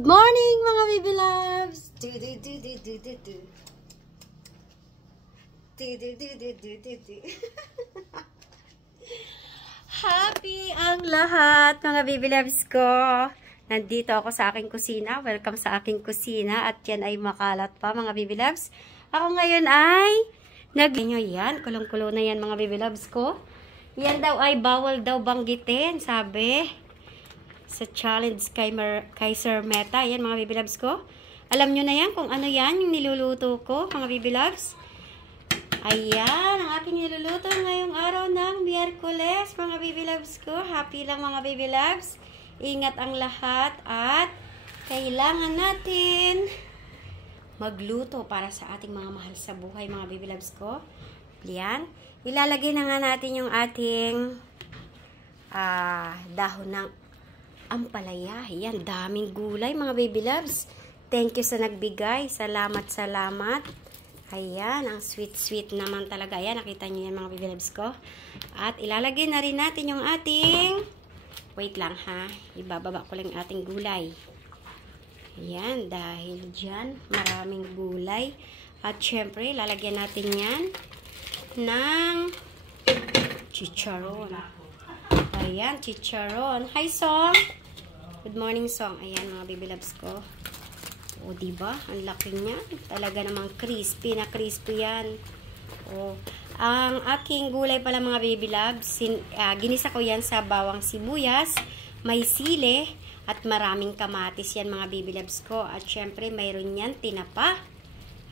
Good morning mga baby loves! Happy ang lahat mga baby loves ko! Nandito ako sa aking kusina. Welcome sa aking kusina. At yan ay makalat pa mga baby loves. Ako ngayon ay yan, kulong-kulo na yan mga baby loves ko. Yan daw ay bawal daw banggitin, sabi. Sa challenge kay Sir Meta. Yan mga baby loves ko. Alam nyo na yan kung ano yan yung niluluto ko mga baby loves. Ayan, ang aking niluluto ngayong araw ng Miyerkules mga baby loves ko. Happy lang mga baby loves. Ingat ang lahat at kailangan natin magluto para sa ating mga mahal sa buhay mga baby loves ko. Yan. Ilalagay na nga natin yung ating dahon ng ampalaya. Yan, daming gulay mga baby loves. Thank you sa nagbigay. Salamat, salamat. Ayan, ang sweet-sweet naman talaga. Ayan, nakita nyo yan mga baby loves ko. At ilalagay na rin natin yung ating, wait lang ha, ibababa ko lang ating gulay. Ayan, dahil dyan, maraming gulay. At syempre, lalagyan natin yan ng chicharon. Ayan, chicharon. Hi, Song! Good morning, Song. Ayan, mga baby loves ko. O, diba? Ang laki niya. Talaga namang crispy na crispy yan. O, ang aking gulay pala mga baby loves, ginisa ko yan sa bawang sibuyas, may sili, at maraming kamatis yan mga baby loves ko. At syempre, mayroon yan tinapa.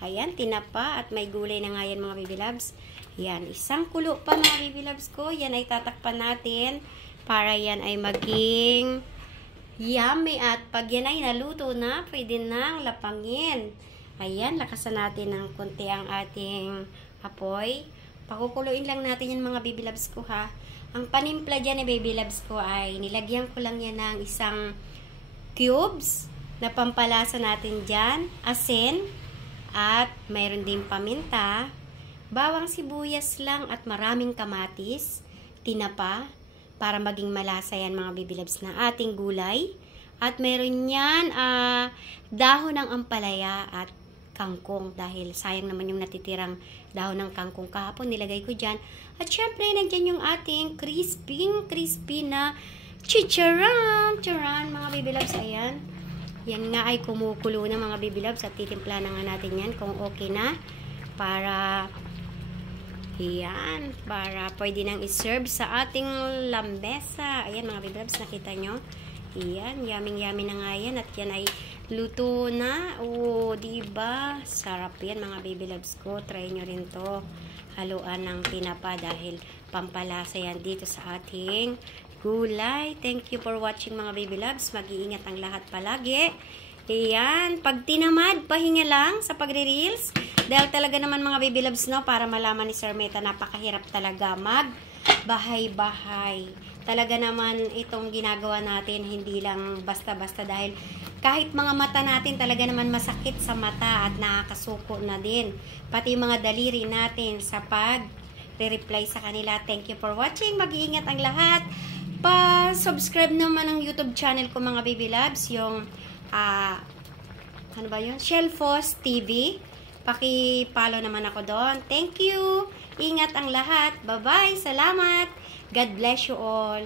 Ayan, tinapa. At may gulay na nga yan mga baby loves. Yan, isang kulo pa mga baby loves ko. Yan ay tatakpan natin para yan ay maging yummy. At pag yan ay naluto na, pwede nang lapangin. Ayan, lakasan natin ng konti ang ating apoy. Pakukuluin lang natin yan mga baby loves ko ha. Ang panimpla dyan baby loves ko ay nilagyan ko lang yan ng isang cubes na pampalasa natin dyan. Asin. At mayroon din paminta. Bawang sibuyas lang at maraming kamatis. Tinapa. Para maging malasa yan mga baby loves na ating gulay. At meron yan dahon ng ampalaya at kangkong. Dahil sayang naman yung natitirang dahon ng kangkong kahapon. Nilagay ko dyan. At syempre, nandyan yung ating crispy na chicharon. Charan mga baby loves. Ayan. Yan nga ay kumukulo na mga baby loves. At titimpla na nga natin yan kung okay na. Para yan, para pwede nang iserve sa ating lambesa. Ayan mga baby loves, nakita nyo? Ayan, yummy na nga yan. At yan ay luto na. O, diba? Sarap yan mga baby loves ko. Try nyo rin to. Haluan ng tinapa dahil pampalasa yan dito sa ating gulay. Thank you for watching mga baby loves. Mag-iingat ang lahat palagi. Ayan, pag tinamad, pahinga lang sa pagre-reels. Dahil talaga naman mga baby loves, no, para malaman ni Sir Meta, napakahirap talaga mag-bahay-bahay. Talaga naman itong ginagawa natin, hindi lang basta-basta dahil kahit mga mata natin talaga naman masakit sa mata at nakakasuko na din. Pati mga daliri natin sa pag-reply sa kanila. Thank you for watching. Mag-iingat ang lahat. Pa-subscribe naman ang YouTube channel ko mga baby loves, yung ano ba yun? Shelfos TV. Paki-follow naman ako doon. Thank you. Ingat ang lahat. Bye-bye. Salamat. God bless you all.